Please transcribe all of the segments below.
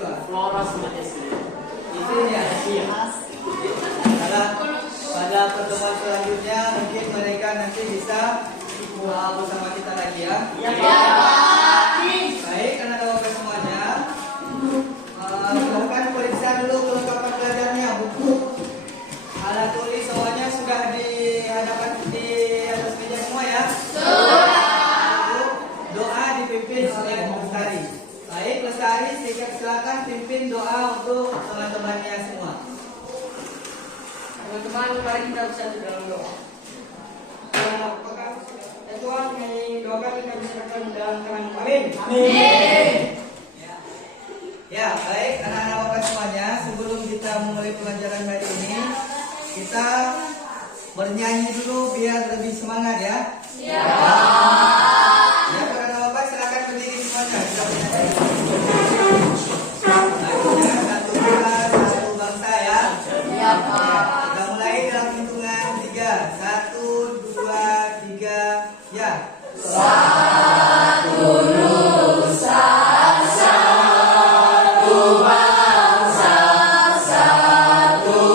Flora sama Esri. Itu ya. Pada pertemuan selanjutnya mungkin mereka nanti bisa bersama kita lagi ya. Ya Pak. Baik, anak-anak semuanya. Silakan periksa dulu kelengkapan belajarnya, buku, alat tulis semuanya sudah di hadapan di atas meja semua ya. Sudah. Doa dipimpin oleh Lestari. Baik, Lestari, silakan pimpin doa untuk teman-temannya semua. Teman-teman, mari kita bersatu dalam doa. Ya Tuhan, kami doakan kita diserahkan dalam tangan. Amin. Amin. Ya, baik anak-anak Bapak semuanya, sebelum kita memulai pelajaran hari ini, kita bernyanyi dulu biar lebih semangat ya. Ya. Ya, anak-anak Bapak silakan berdiri semuanya. Kita bernyanyi. Lagunya satu kelas, satu bangsa ya. Ya Pak. Kita mulai dalam hitungan 3. 1, 2, 3, ya. Satu nusa, satu bangsa, satu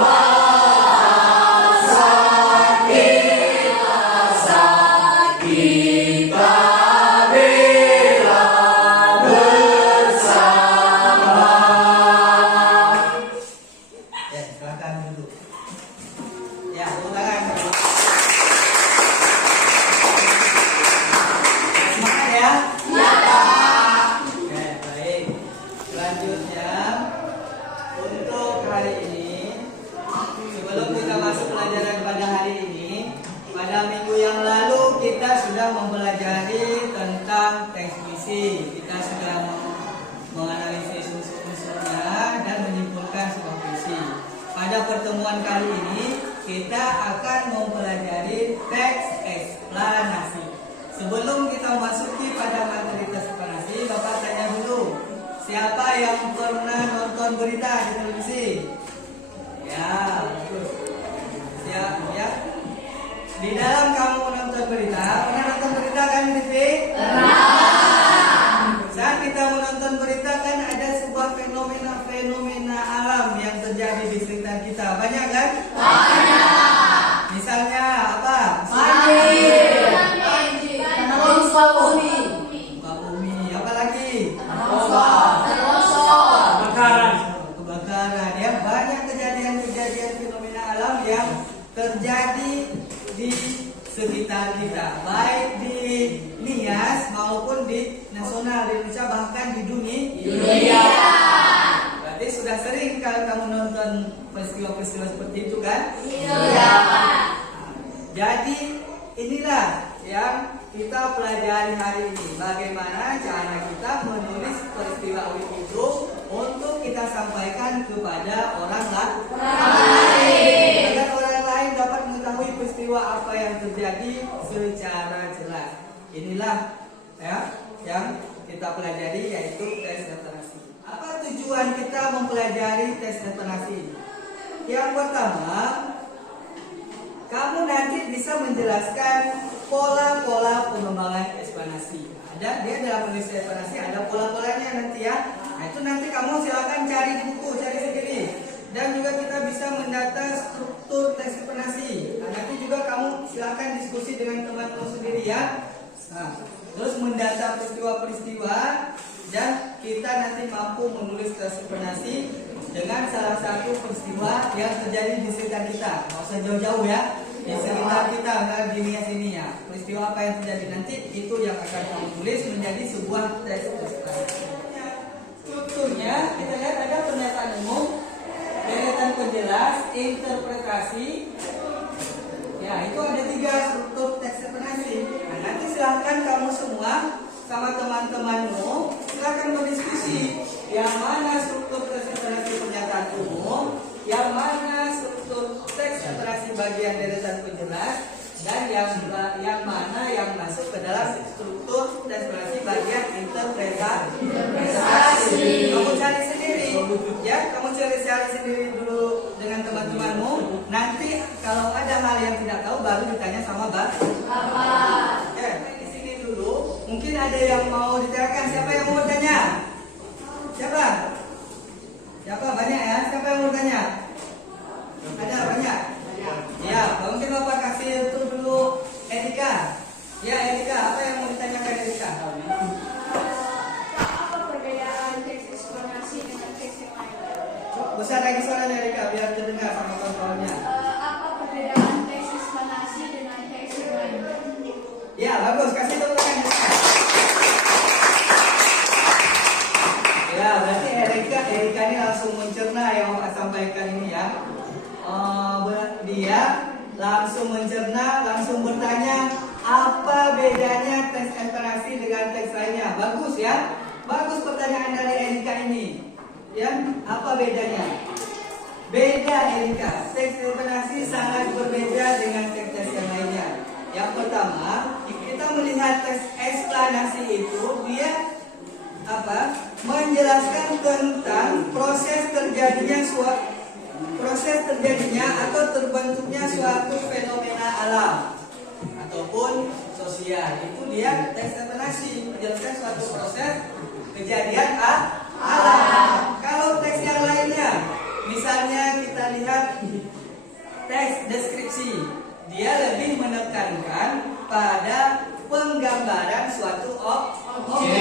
bangsa, kita bela bersama. Ya, silakan duduk. Ya, tepuk tangan. Semangat ya. Oke, baik. Selanjutnya untuk hari ini, sebelum kita masuk pelajaran pada hari ini, pada minggu yang lalu kita sudah mempelajari tentang teks puisi. Kita sudah menganalisis unsur-unsurnya dan menyimpulkan sebuah puisi. Pada pertemuan kali ini kita akan mempelajari teks eksplanasi. Sebelum kita memasuki pada materi teks eksplanasi, Bapak tanya dulu, siapa yang pernah nonton berita di televisi? Ya, bagus. Siap, ya. Di dalam kamu menonton berita, pernah nonton berita kan di TV? Saat kita menonton berita kan ada sebuah fenomena alam yang terjadi di sekitar kita. Banyak kan? Banyak. Misalnya apa? Gempa bumi. Apa lagi? Kebakaran. Ya, banyak kejadian-kejadian fenomena alam yang terjadi di sekitar kita, baik di Nias maupun di nasional di Indonesia, bahkan di dunia. Berarti sudah sering kalau kamu nonton peristiwa-peristiwa seperti itu kan? Iya. Jadi inilah yang kita pelajari hari ini, bagaimana cara kita menulis peristiwa itu untuk kita sampaikan kepada orang lain, agar orang lain dapat mengetahui peristiwa apa yang terjadi secara jelas. Inilah ya yang kita pelajari, yaitu tes literasi. Apa tujuan kita mempelajari tes literasi? Yang pertama, kamu nanti bisa menjelaskan pola-pola pengembangan eksplanasi. Dia dalam menulis eksplanasi ada pola-polanya nanti ya. Nah, itu nanti kamu silakan cari di buku, cari sendiri. Dan juga kita bisa mendata struktur teks eksplanasi. Nah, nanti juga kamu silakan diskusi dengan teman-teman sendiri ya. Nah, terus mendata peristiwa-peristiwa, dan kita nanti mampu menulis teks eksplanasi dengan salah satu peristiwa yang terjadi di sekitar kita. Nggak usah jauh-jauh ya. Di sekitar kita, nggak di sini ya. Peristiwa apa yang terjadi nanti itu yang akan kamu tulis menjadi sebuah teks eksplanasi. Strukturnya kita lihat ada pernyataan umum, deretan penjelas, interpretasi. Ya, itu ada 3 struktur teks eksplanasi. Nah, nanti silahkan kamu semua sama teman-temanmu silahkan berdiskusi yang mana struktur teks eksplanasi pernyataan umum, yang mana struktur teks eksplanasi bagian deretan penjelas, dan yang mana yang masuk ke dalam struktur teks eksplanasi bagian interpretasi. Kamu cari sendiri ya, kamu cari sendiri dulu dengan teman-temanmu. Nanti kalau ada hal yang tidak tahu baru ditanya sama Bapak. Ya, di sini dulu. Mungkin ada yang mau ditanyakan. Siapa yang mau bertanya? Siapa Siapa? Siapa? Banyak ya? Siapa yang mau tanya? Ada banyak? Ya, mungkin Bapak kasih itu dulu Erika. Ya, Erika, apa yang mau ditanyakan Erika? Apa perbedaan teks eksplanasi dengan teks yang lain? Besar lagi suaranya Erika, biar terdengar sama kawan-kawannya. Apa perbedaan teks eksplanasi dengan teks yang lain? Ya, bagus. Kasih tepuk tangan Erika. Ya, berarti Erika ini langsung mencerna yang Bapak sampaikan ini ya. Dia langsung mencerna, langsung bertanya apa bedanya teks eksplanasi dengan teks lainnya. Bagus ya, bagus pertanyaan dari Erika ini. Ya, apa bedanya? Beda Erika, teks eksplanasi sangat berbeda dengan teks yang lainnya. Yang pertama, kita melihat teks eksplanasi itu dia menjelaskan tentang proses terjadinya atau terbentuknya suatu fenomena alam ataupun sosial. Itu dia teks eksplanasi, menjelaskan suatu proses kejadian alam. Kalau teks yang lainnya, misalnya kita lihat teks deskripsi, dia lebih menekankan pada penggambaran suatu objek.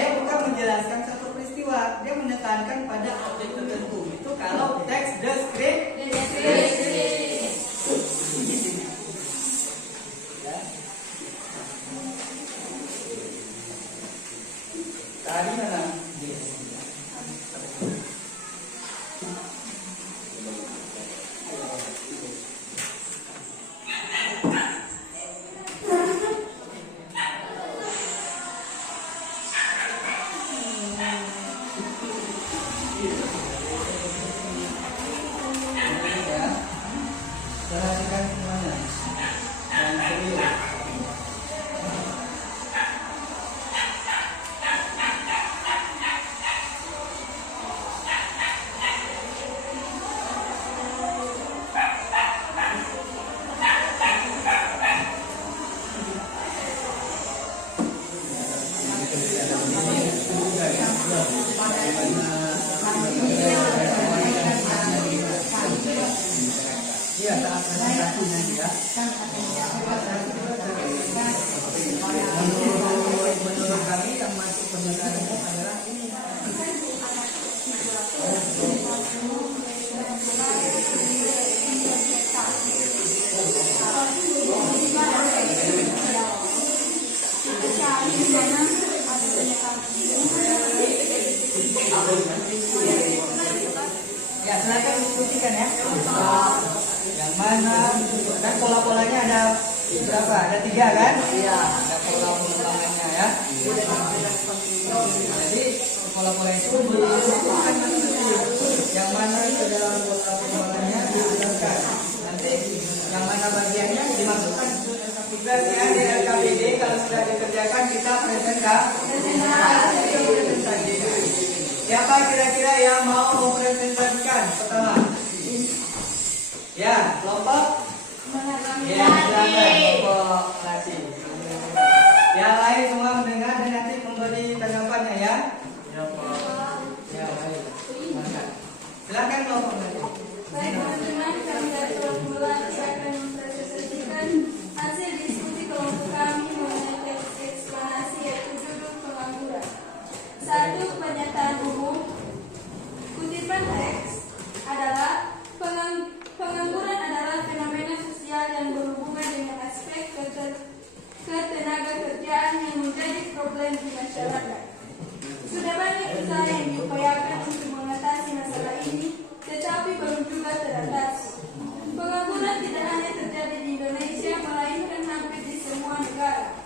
Dia bukan menjelaskan satu peristiwa, dia menekankan pada objek tertentu. Itu kalau teks deskripsi. Tadi mana? Perhatikan semuanya dan serius. Iya, saat presentasi nanti ya. Menurut kami yang masuk pendidikan umum adalah ini. Ya, silakan diskusikan ya. Yang mana dan pola-polanya ada berapa? Ada 3 kan? Iya. Ada pola pengembangannya ya. Jadi pola-pola itu dimasukkan yang mana ke dalam pola pengembangannya dimasukkan. Nanti yang mana bagiannya dimasukkan. Tugasnya di LKPD kalau sudah dikerjakan kita presentasi. Siapa kira-kira yang mau mempresentasikan pertama? Ya, kelompok. Ya, silakan kelompok narasi. Yang lain semua mendengar dan nanti memberi tanggapannya ya. Ya, Pak. Ya, baik. Silakan kelompok narasi. Baik teman-teman, kami dari kelompok saya akan mempresentasikan hasil diskusi kelompok kami mengenai teks eksplanasi yaitu judul pengangguran. 1. Pernyataan umum. Kutipan teks adalah pengangguran adalah fenomena sosial yang berhubungan dengan aspek ketenaga kerjaan yang menjadi problem di masyarakat. Sudah banyak usaha yang diupayakan untuk mengatasi masalah ini, tetapi belum juga teratasi. Pengangguran tidak hanya terjadi di Indonesia, melainkan hampir di semua negara.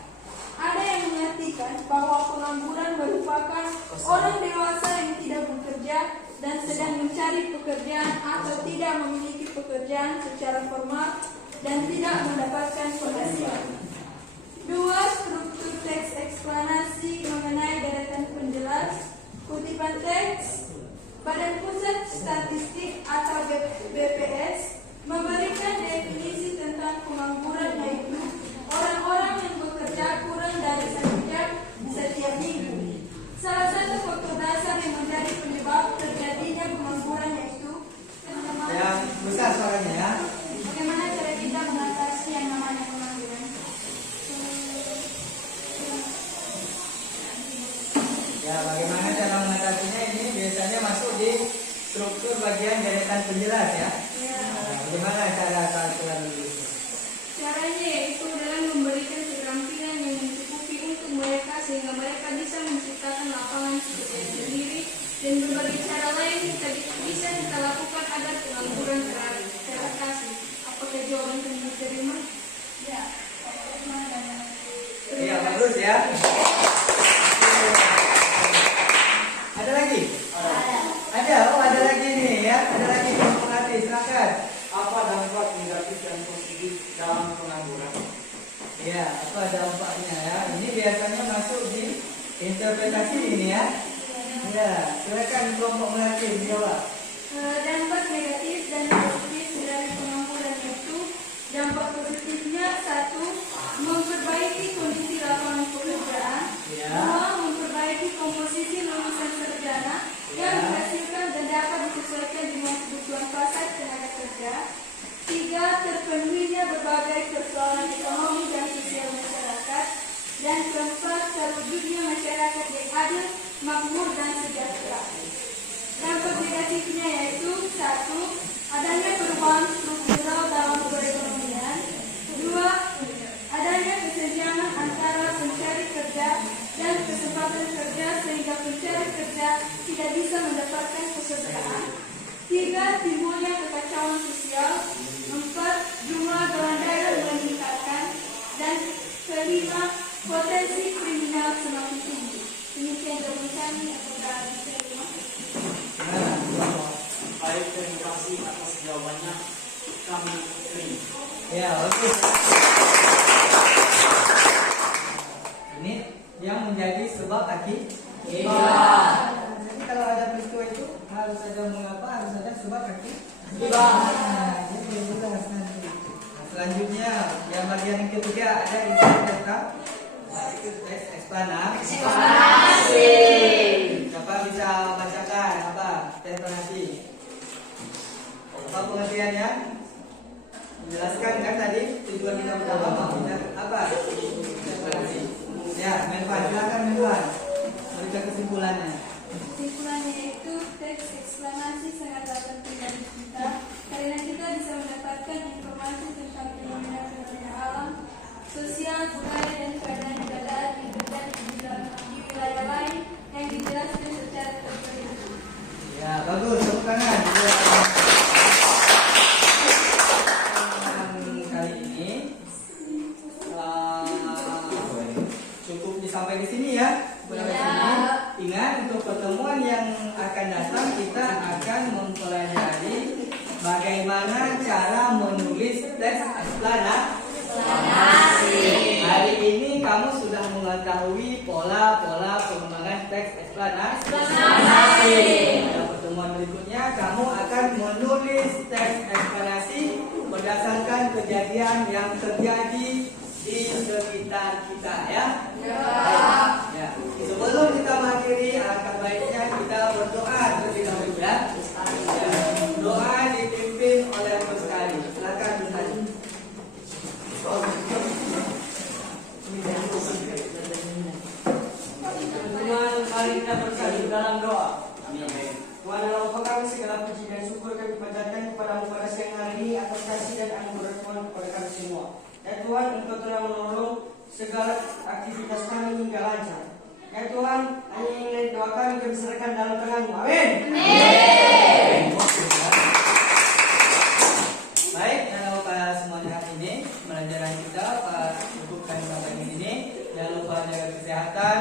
Ada yang mengartikan bahwa pengangguran merupakan orang dewasa yang tidak bekerja dan sedang mencari pekerjaan atau tidak memiliki pekerjaan secara formal dan tidak mendapatkan penghasilan. 2. Struktur teks eksplanasi mengenai deretan penjelas. Kutipan teks. Badan Pusat Statistik atau BPS memberikan definisi tentang pengangguran yaitu orang-orang yang bekerja kurang dari 1 jam setiap minggu. Salah satu faktor dasar yang menjadi bagian deretan penjelas ya. Ya. Nah, bagaimana cara kalian menulis? Caranya yaitu dengan memberikan keterampilan yang mencukupi untuk mereka sehingga mereka bisa menciptakan lapangan pekerjaan sendiri dan berbagai cara lain yang bisa kita lakukan agar pengangguran teratasi. Apakah jawaban yang diterima? Ya. Iya, bagus ya. Ada lagi? Ada. Oh, ada lagi nih ya. Ada lagi kelompok hati. Silakan. Apa dampak negatif dan positif dalam pengangguran? Ya, apa dampaknya ya? Ini biasanya masuk di interpretasi ini ya. Ya, silakan kelompok melati menjawab. Dampak negatif dan positif dari pengangguran itu, dampak positifnya satu, memperbaiki kondisi lapangan pekerjaan. Ya. Dua, memperbaiki komposisi lulusan sarjana yang dihasilkan dan dapat disesuaikan dengan kebutuhan pasar tenaga kerja. Tiga, terpenuhinya berbagai persoalan ekonomi dan sosial masyarakat. Dan keempat, terwujudnya masyarakat yang adil, makmur dan sejahtera. Dampak negatifnya yaitu satu, adanya perubahan struktural dalam perekonomian. Dua, adanya kesenjangan antara pencari kerja dan kesempatan kerja sehingga pencari kerja tidak bisa mendapatkan pekerjaan. Tiga, timbulnya kekacauan sosial. Empat, jumlah gelandangan meningkatkan. Dan kelima, potensi kriminal semakin tinggi. Demikian jawaban kami. Apakah diterima? Baik, terima kasih atas jawabannya. Kami terima. Ya, oke. Ini yang menjadi sebab akibat. Jadi kalau ada peristiwa itu harus ada mengapa, harus ada sebab akibat. Nah, jadi jelas nanti. Nah, selanjutnya yang bagian yang ketiga ada insight tentang eksplanasi. Siapa bisa bacakan apa eksplanasi? Apa pengertiannya? Menjelaskan kan tadi tujuan kita berdoa apa? Eksplanasi. Ya, Menpan, silakan Menpan. Berikan kesimpulannya. Kesimpulannya itu teks eksplanasi sangatlah penting bagi kita karena kita bisa mendapatkan informasi tentang fenomena-fenomena alam, sosial, budaya dan keadaan yang terjadi di wilayah lain yang dijelaskan secara terperinci. Ya, bagus. Tepuk tangan. Kali ini cukup sampai di sini ya. Ingat untuk pertemuan yang akan datang kita akan mempelajari bagaimana cara menulis teks eksplanasi. Hari ini kamu sudah mengetahui pola-pola pengembangan teks eksplanasi. Pada pertemuan berikutnya kamu akan menulis teks eksplanasi berdasarkan kejadian yang terjadi di sekitar kita ya. Ya. Sebelum kita mengakhiri, alangkah baiknya kita berdoa terlebih dahulu ya. Doa dipimpin oleh Ustaz. Silakan Ustaz. Teman-teman, mari kita bersatu dalam doa. Tuhan Allah Bapa kami, segala puji dan syukur kami panjatkan kepadamu pada siang hari ini atas kasih dan anugerah Tuhan kepada kami semua. Ya Tuhan, Engkau telah menolong segala aktivitas kami hingga lancar. Ya Tuhan, hanya ingin doa kami serahkan dalam tangan-Mu. Amin. Baik, kalau pada semuanya hari ini pelajaran kita cukupkan sampai di sini. Jangan lupa jaga kesehatan.